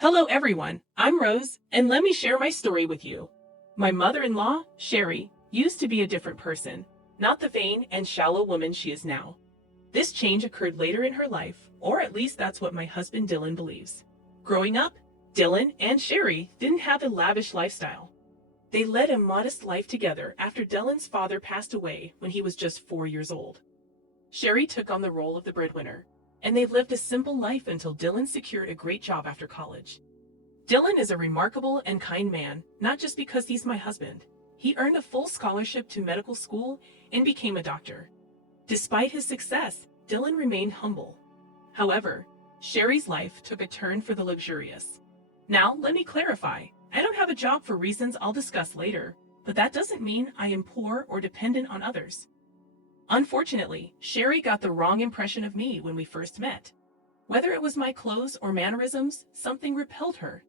Hello everyone, I'm Rose, and let me share my story with you. My mother-in-law, Sherry, used to be a different person, not the vain and shallow woman she is now. This change occurred later in her life, or at least that's what my husband Dylan believes. Growing up, Dylan and Sherry didn't have a lavish lifestyle. They led a modest life together after Dylan's father passed away when he was just 4 years old. Sherry took on the role of the breadwinner, and they lived a simple life until Dylan secured a great job after college. Dylan is a remarkable and kind man, not just because he's my husband. He earned a full scholarship to medical school and became a doctor. Despite his success, Dylan remained humble. However, Sherry's life took a turn for the luxurious. Now, let me clarify. I don't have a job for reasons I'll discuss later, but that doesn't mean I am poor or dependent on others. Unfortunately, Sherry got the wrong impression of me when we first met. Whether it was my clothes or mannerisms, something repelled her.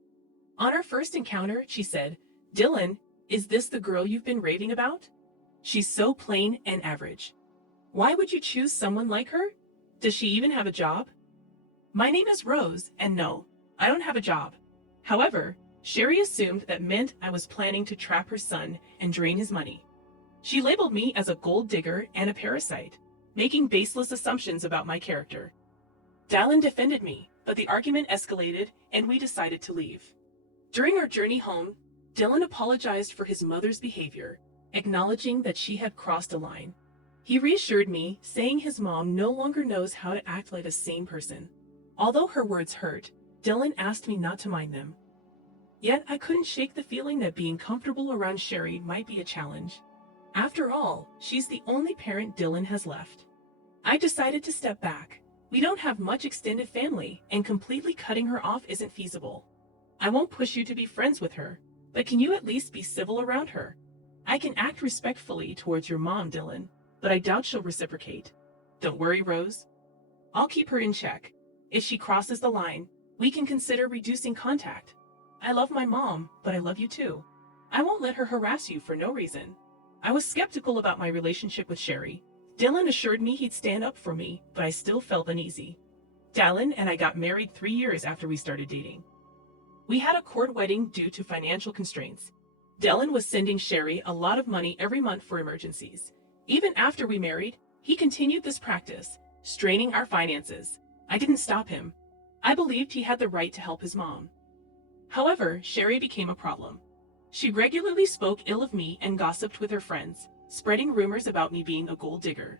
On our first encounter, she said, "Dylan, is this the girl you've been raving about? She's so plain and average. Why would you choose someone like her? Does she even have a job?" My name is Rose, and no, I don't have a job. However, Sherry assumed that meant I was planning to trap her son and drain his money. She labeled me as a gold digger and a parasite, making baseless assumptions about my character. Dylan defended me, but the argument escalated and we decided to leave. During our journey home, Dylan apologized for his mother's behavior, acknowledging that she had crossed a line. He reassured me, saying his mom no longer knows how to act like a sane person. Although her words hurt, Dylan asked me not to mind them. Yet I couldn't shake the feeling that being comfortable around Sherry might be a challenge. After all, she's the only parent Dylan has left. I decided to step back. We don't have much extended family, and completely cutting her off isn't feasible. I won't push you to be friends with her, but can you at least be civil around her? I can act respectfully towards your mom, Dylan, but I doubt she'll reciprocate. Don't worry, Rose. I'll keep her in check. If she crosses the line, we can consider reducing contact. I love my mom, but I love you too. I won't let her harass you for no reason. I was skeptical about my relationship with Sherry. Dylan assured me he'd stand up for me, but I still felt uneasy. Dylan and I got married 3 years after we started dating. We had a court wedding due to financial constraints. Dylan was sending Sherry a lot of money every month for emergencies. Even after we married, he continued this practice, straining our finances. I didn't stop him. I believed he had the right to help his mom. However, Sherry became a problem. She regularly spoke ill of me and gossiped with her friends, spreading rumors about me being a gold digger.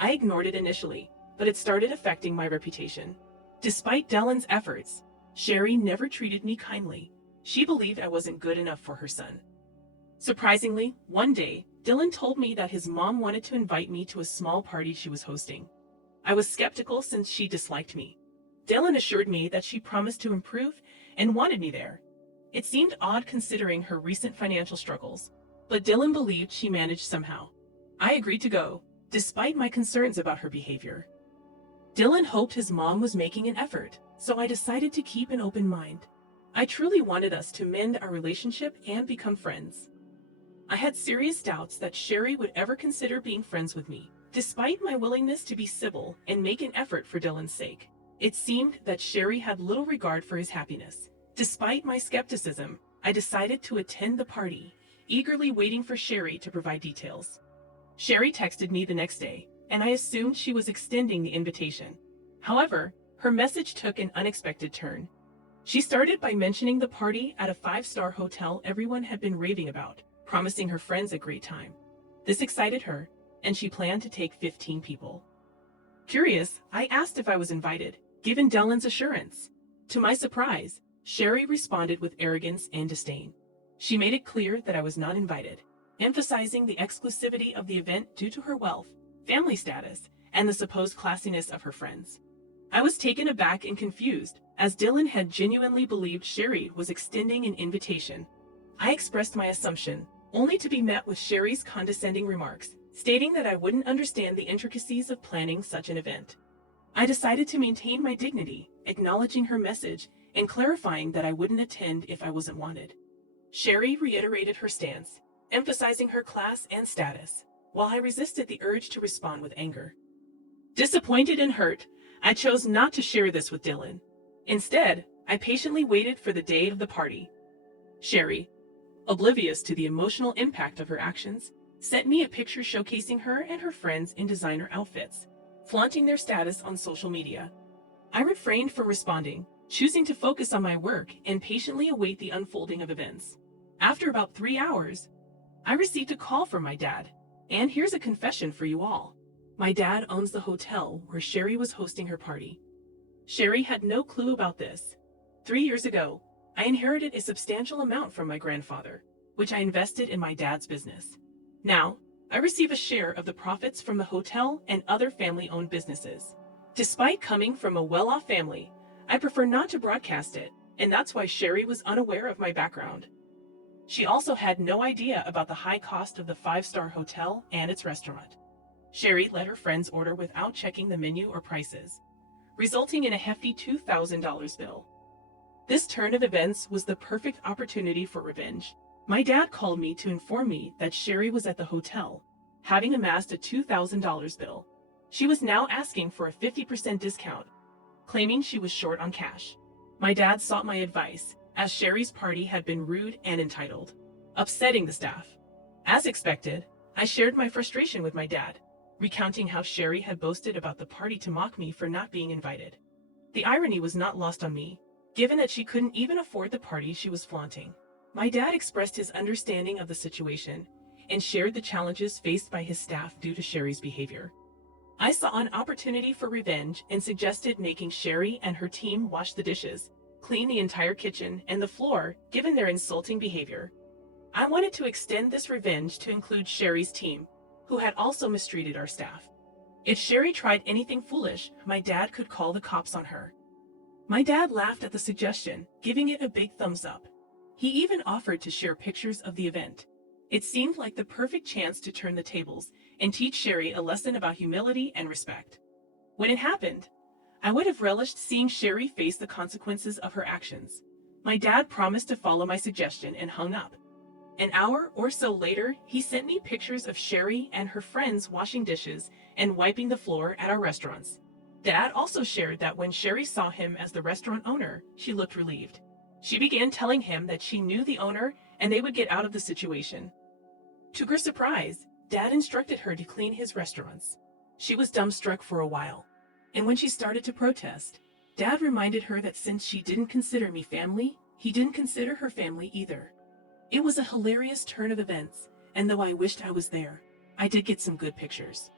I ignored it initially, but it started affecting my reputation. Despite Dylan's efforts, Sherry never treated me kindly. She believed I wasn't good enough for her son. Surprisingly, one day, Dylan told me that his mom wanted to invite me to a small party she was hosting. I was skeptical since she disliked me. Dylan assured me that she promised to improve and wanted me there. It seemed odd considering her recent financial struggles, but Dylan believed she managed somehow. I agreed to go, despite my concerns about her behavior. Dylan hoped his mom was making an effort, so I decided to keep an open mind. I truly wanted us to mend our relationship and become friends. I had serious doubts that Sherry would ever consider being friends with me, despite my willingness to be civil and make an effort for Dylan's sake. It seemed that Sherry had little regard for his happiness. Despite my skepticism, I decided to attend the party, eagerly waiting for Sherry to provide details. Sherry texted me the next day, and I assumed she was extending the invitation. However, her message took an unexpected turn. She started by mentioning the party at a 5-star hotel everyone had been raving about, promising her friends a great time. This excited her, and she planned to take 15 people. Curious, I asked if I was invited, given Dylan's assurance. To my surprise, Sherry responded with arrogance and disdain. She made it clear that I was not invited, emphasizing the exclusivity of the event due to her wealth, family status, and the supposed classiness of her friends. I was taken aback and confused, as Dylan had genuinely believed Sherry was extending an invitation. I expressed my assumption, only to be met with Sherry's condescending remarks, stating that I wouldn't understand the intricacies of planning such an event. I decided to maintain my dignity, acknowledging her message and clarifying that I wouldn't attend if I wasn't wanted. Sherry reiterated her stance, emphasizing her class and status, while I resisted the urge to respond with anger. Disappointed and hurt, I chose not to share this with Dylan. Instead, I patiently waited for the day of the party. Sherry, oblivious to the emotional impact of her actions, sent me a picture showcasing her and her friends in designer outfits, flaunting their status on social media. I refrained from responding, choosing to focus on my work and patiently await the unfolding of events. After about 3 hours, I received a call from my dad. And here's a confession for you all. My dad owns the hotel where Sherry was hosting her party. Sherry had no clue about this. 3 years ago, I inherited a substantial amount from my grandfather, which I invested in my dad's business. Now, I receive a share of the profits from the hotel and other family-owned businesses. Despite coming from a well-off family, I prefer not to broadcast it, and that's why Sherry was unaware of my background. She also had no idea about the high cost of the 5-star hotel and its restaurant. Sherry let her friends order without checking the menu or prices, resulting in a hefty $2,000 bill. This turn of events was the perfect opportunity for revenge. My dad called me to inform me that Sherry was at the hotel, having amassed a $2,000 bill. She was now asking for a 50% discount, claiming she was short on cash. My dad sought my advice, as Sherry's party had been rude and entitled, upsetting the staff. As expected, I shared my frustration with my dad, recounting how Sherry had boasted about the party to mock me for not being invited. The irony was not lost on me, given that she couldn't even afford the party she was flaunting. My dad expressed his understanding of the situation and shared the challenges faced by his staff due to Sherry's behavior. I saw an opportunity for revenge and suggested making Sherry and her team wash the dishes, clean the entire kitchen and the floor, given their insulting behavior. I wanted to extend this revenge to include Sherry's team, who had also mistreated our staff. If Sherry tried anything foolish, my dad could call the cops on her. My dad laughed at the suggestion, giving it a big thumbs up. He even offered to share pictures of the event. It seemed like the perfect chance to turn the tables and teach Sherry a lesson about humility and respect. When it happened, I would have relished seeing Sherry face the consequences of her actions. My dad promised to follow my suggestion and hung up. An hour or so later, he sent me pictures of Sherry and her friends washing dishes and wiping the floor at our restaurants. Dad also shared that when Sherry saw him as the restaurant owner, she looked relieved. She began telling him that she knew the owner and they would get out of the situation. To her surprise, Dad instructed her to clean his restaurants. She was dumbstruck for a while, and when she started to protest, Dad reminded her that since she didn't consider me family, he didn't consider her family either. It was a hilarious turn of events, and though I wished I was there, I did get some good pictures.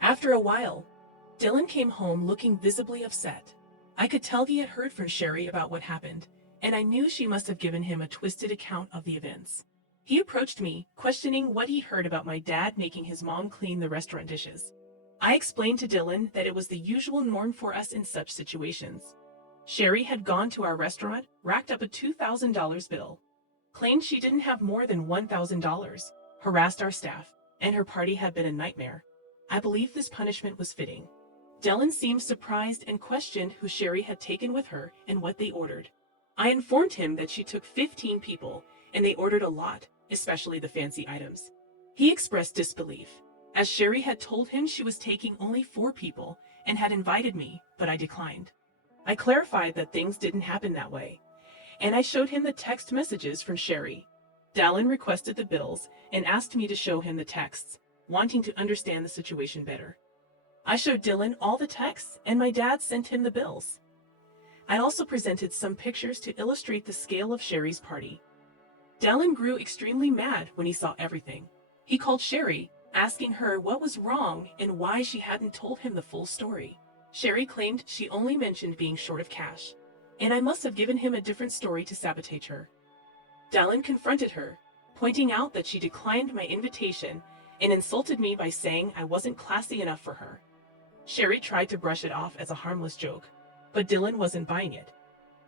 After a while, Dylan came home looking visibly upset. I could tell he had heard from Sherry about what happened, and I knew she must have given him a twisted account of the events. He approached me, questioning what he heard about my dad making his mom clean the restaurant dishes. I explained to Dylan that it was the usual norm for us in such situations. Sherry had gone to our restaurant, racked up a $2,000 bill, claimed she didn't have more than $1,000, harassed our staff, and her party had been a nightmare. I believed this punishment was fitting. Dylan seemed surprised and questioned who Sherry had taken with her and what they ordered. I informed him that she took 15 people, and they ordered a lot, especially the fancy items. He expressed disbelief, as Sherry had told him she was taking only 4 people and had invited me, but I declined. I clarified that things didn't happen that way, and I showed him the text messages from Sherry. Dylan requested the bills and asked me to show him the texts, wanting to understand the situation better. I showed Dylan all the texts, and my dad sent him the bills. I also presented some pictures to illustrate the scale of Sherry's party. Dylan grew extremely mad when he saw everything. He called Sherry, asking her what was wrong and why she hadn't told him the full story. Sherry claimed she only mentioned being short of cash, and I must have given him a different story to sabotage her. Dylan confronted her, pointing out that she declined my invitation and insulted me by saying I wasn't classy enough for her. Sherry tried to brush it off as a harmless joke, but Dylan wasn't buying it.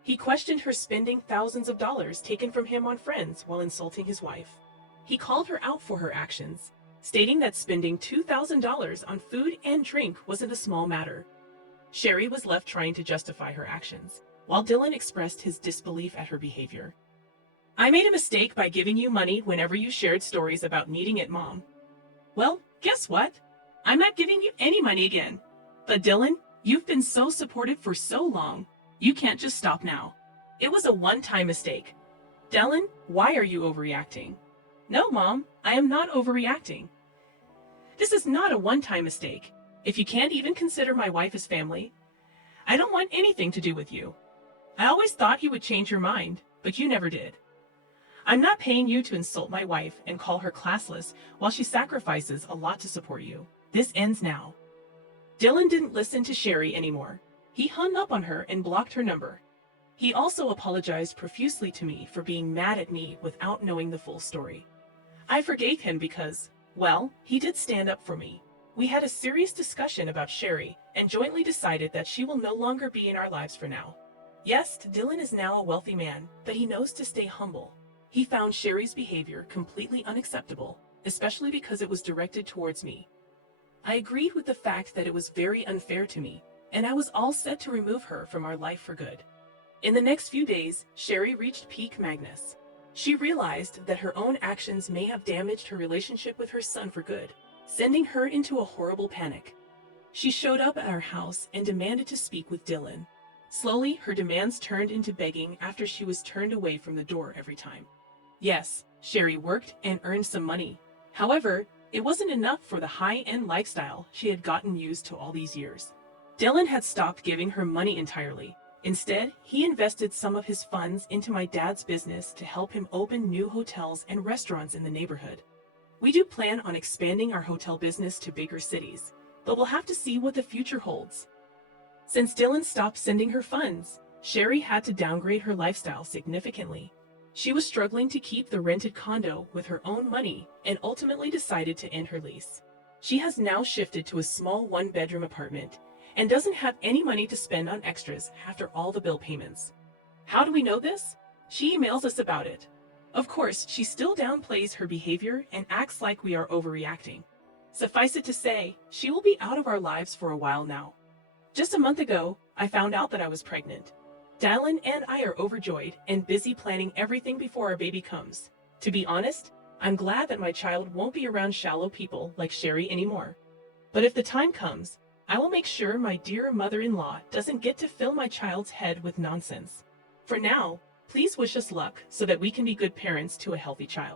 He questioned her spending thousands of dollars taken from him on friends while insulting his wife. He called her out for her actions, stating that spending $2,000 on food and drink wasn't a small matter. Sherry was left trying to justify her actions, while Dylan expressed his disbelief at her behavior. I made a mistake by giving you money whenever you shared stories about needing it, Mom. Well, guess what? I'm not giving you any money again. But Dylan, you've been so supportive for so long. You can't just stop now. It was a one-time mistake. Dylan, why are you overreacting? No, Mom, I am not overreacting. This is not a one-time mistake. If you can't even consider my wife as family, I don't want anything to do with you. I always thought you would change your mind, but you never did. I'm not paying you to insult my wife and call her classless while she sacrifices a lot to support you. This ends now. Dylan didn't listen to Sherry anymore. He hung up on her and blocked her number. He also apologized profusely to me for being mad at me without knowing the full story. I forgave him because, well, he did stand up for me. We had a serious discussion about Sherry and jointly decided that she will no longer be in our lives for now. Yes, Dylan is now a wealthy man, but he knows to stay humble. He found Sherry's behavior completely unacceptable, especially because it was directed towards me. I agreed with the fact that it was very unfair to me, and I was all set to remove her from our life for good. In the next few days, Sherry reached peak madness. She realized that her own actions may have damaged her relationship with her son for good, sending her into a horrible panic. She showed up at our house and demanded to speak with Dylan. Slowly, her demands turned into begging after she was turned away from the door every time. Yes, Sherry worked and earned some money. However, it wasn't enough for the high-end lifestyle she had gotten used to all these years. Dylan had stopped giving her money entirely. Instead, he invested some of his funds into my dad's business to help him open new hotels and restaurants in the neighborhood. We do plan on expanding our hotel business to bigger cities, but we'll have to see what the future holds. Since Dylan stopped sending her funds, Sherry had to downgrade her lifestyle significantly. She was struggling to keep the rented condo with her own money and ultimately decided to end her lease. She has now shifted to a small one-bedroom apartment and doesn't have any money to spend on extras after all the bill payments. How do we know this? She emails us about it. Of course, she still downplays her behavior and acts like we are overreacting. Suffice it to say, she will be out of our lives for a while now. Just a month ago, I found out that I was pregnant. Dylan and I are overjoyed and busy planning everything before our baby comes. To be honest, I'm glad that my child won't be around shallow people like Sherry anymore. But if the time comes, I will make sure my dear mother-in-law doesn't get to fill my child's head with nonsense. For now, please wish us luck so that we can be good parents to a healthy child.